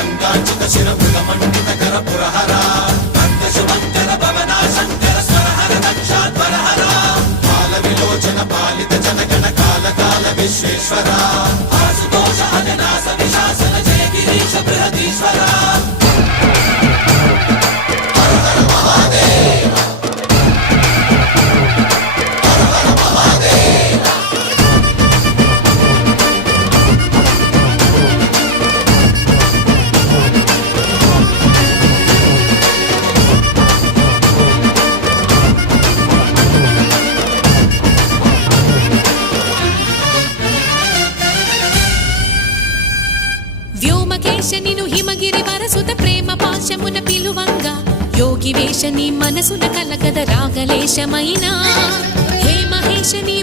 గంగాచిత శిర మృగమండిత కర పురహర భక్త శుభంకర భవనా శంకర స్వరహర దక్షాధ్వరహర బాల విలోచన పాలిత జనగణ కాల కాల విశ్వేశ్వర ఆశుతోష అజనాస విశాసన జయ గిరీశ బృహదీశ్వర వ్యోమకేశనిను హిమగిరి వరసుత ప్రేమ పాశమున పిలువంగా యోగి వేషని మనసున కలగద రాగలేశమైనా హే మహేశని